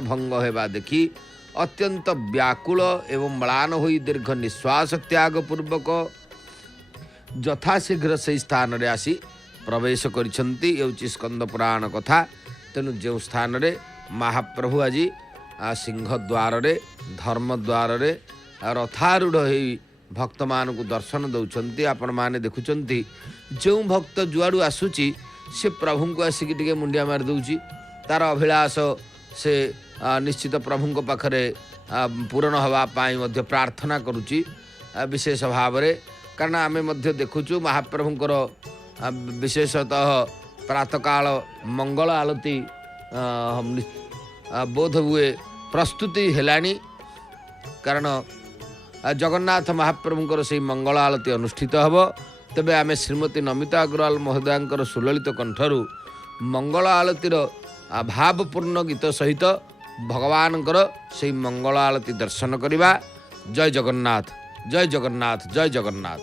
भंग होगा देखी अत्यंत व्याकुल एवं म्लान होई दीर्घ निश्वास त्याग पूर्वक यथाशीघ्र से स्थान रे आसी प्रवेश करिसंती एउची स्कंद पुराण कथा। तेणु जो स्थान रे महाप्रभु आज सिंह द्वार रे धर्म द्वार रे रथारूढ़ होई भक्त मान को दर्शन दौरान आपण मैंने देखुंट जो भक्त जुआड़ू आसूची से प्रभु को आसिक टे मुंडिया मार दूची तार अभिलाष से निश्चित प्रभु को पाखरे पूरण होगापाई प्रार्थना करुच्ची विशेष भाव में कारण आम देखुचु महाप्रभुंर विशेषतः प्रातःकाल मंगल आलती बोध हुए प्रस्तुति हेलानी कारण जगन्नाथ महाप्रभुंर से मंगल आलती अनुष्ठित हब। तेबे आमे श्रीमती नमिता अग्रवाल महोदयांकर सुललित कंठरू मंगल आलतीर भावपूर्ण गीत सहित भगवानकर से मंगल आलती दर्शन करिबा। जय जगन्नाथ जय जगन्नाथ जय जगन्नाथ।